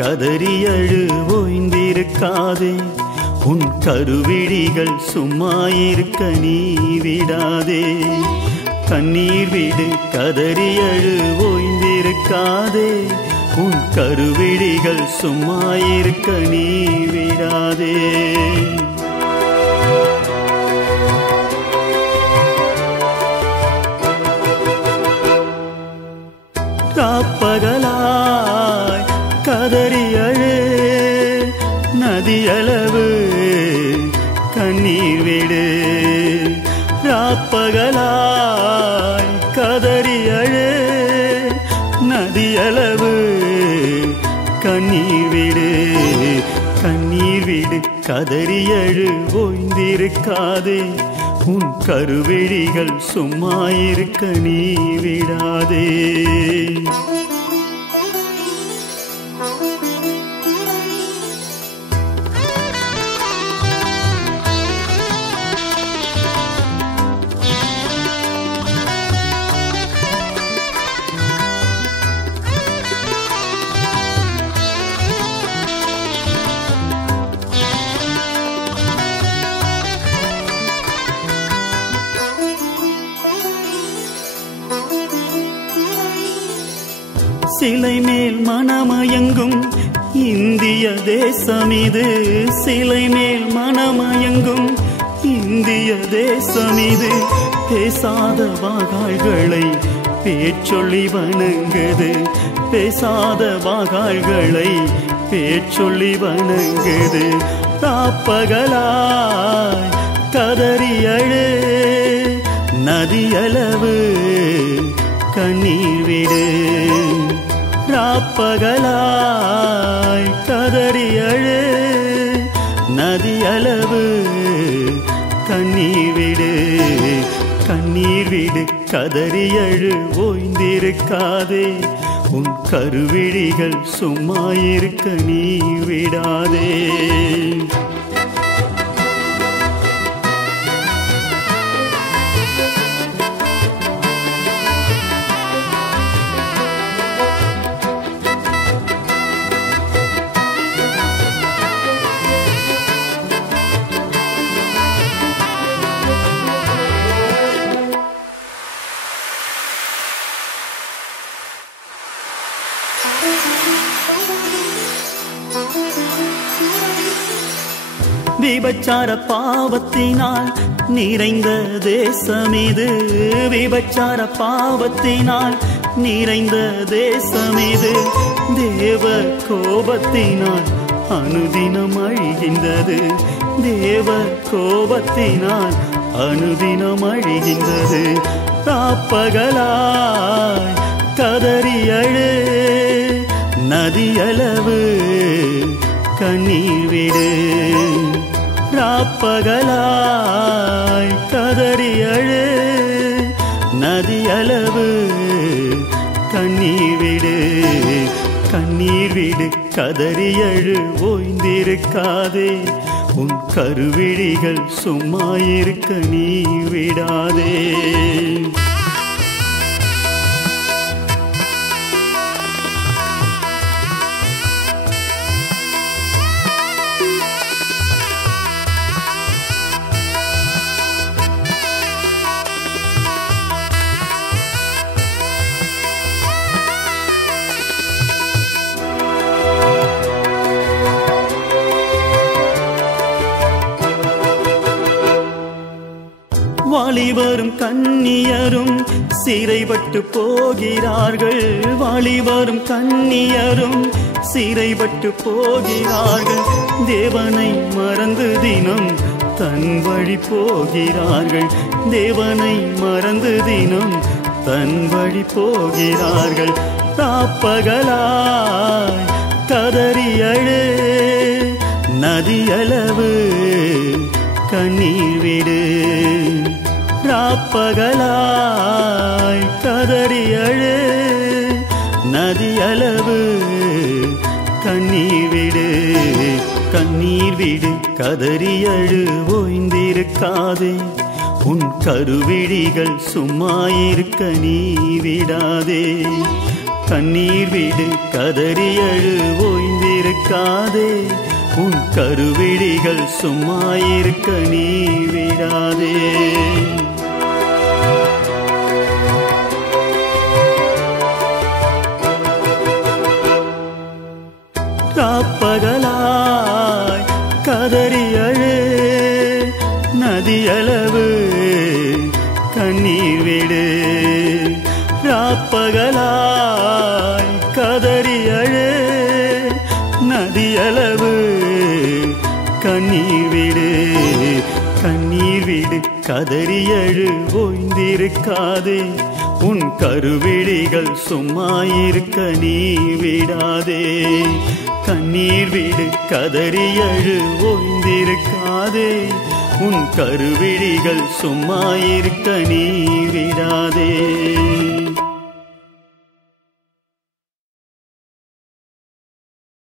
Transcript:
கதறி அழு ஓய்ந்திருக்காதே. உன் கருவிழிகள் சும்மா இருக்க நீ விடாதே. கண்ணீர் விடு கதறி அழு ஓய்ந்திருக்காதே. உன் கருவிழிகள் சும்மா இருக்க நீ விடாதே. காப்பகலாய் கதறி அழு நதியளவு கண்ணீர் விடு. ராப்பகலாய் கதறி அழு நதியளவு கண்ணீர் விடு. கண்ணீர் விடு கதறி அழு ஓய்ந்திருக்காதே. உன் கருவிழிகள் சும்மா இருக்க நீ விடாதே. சிலை மேல் மனமயங்கும் இந்திய தேசம் இது. சிலை மேல் மனமயங்கும் இந்திய தேசம் இது. பேசாத வாகாள்களை பேச்சொல்லி வணங்குது. பேசாத வாகாள்களை பேச்சொல்லி வணங்குது. ராப்பகலாய் கதறி அழு நதியளவு கண்ணீர் விடு. ராப்பகலாய் கதறி அழு நதியளவு கண்ணீர் விடு. கண்ணீர் விடு கதறி அழு ஓய்ந்திருக்காதே. உன் கருவிழிகள் சும்மா இருக்க நீ விடாதே. விபச்சார பாவத்தினால் நிறைந்த தேசம் இது. விபச்சார பாவத்தினால் நிறைந்த தேசம் இது. தேவ கோபத்தினால் அனுதினம் அழிகின்றது. தேவ கோபத்தினால் அனுதினம் அழிகின்றது. ராப்பகலாய் கதறி அழு நதியளவு கண்ணீர் விடு. ராப்பகலாய் கதறி அழு நதியளவு கண்ணீர் விடு. கண்ணீர் விடு கதறி அழு ஓய்ந்திருக்காதே. உன் கருவிழிகள் சும்மா இருக்க நீ விடாதே. வாலிபரும் கன்னியரும் சிறைப்பட்டு போகிறார்கள். வாலிபரும் கன்னியரும் சிறைப்பட்டு போகிறார்கள். தேவனை மறந்து தினம் தன் வழி போகிறார்கள். தேவனை மறந்து தினம் தன் வழி போகிறார்கள். ராப்பகலாய் கதறி அழு நதியளவு கண்ணீர் விடு. ராப்பகலாய் கதறி அழு நதியளவு கண்ணீர் விடு. கண்ணீர் விடு கதறி அழு ஓய்ந்திருக்காதே. உன் கருவிழிகள் சும்மா இருக்க நீ விடாதே. கண்ணீர் விடு கதறி அழு ஓய்ந்திருக்காதே உன் கருவிழிகள் சும்மா இருக்க நீ விடாதே ராப்பகலாய் கதறி அழு நதியளவு கண்ணீர் விடு ராப்பகலாய் கதறி அழு நதியளவு கண்ணீர் விடு கண்ணீர் விடு கதறி அழு ஓய்ந்திருக்காதே உன் கருவிழிகள் சும்மா இருக்க நீ விடாதே கண்ணீர் விடு கதறி அழு ஓய்ந்திருக்காதே உன் கருவிழிகள் சும்மா இருக்க நீ விடாதே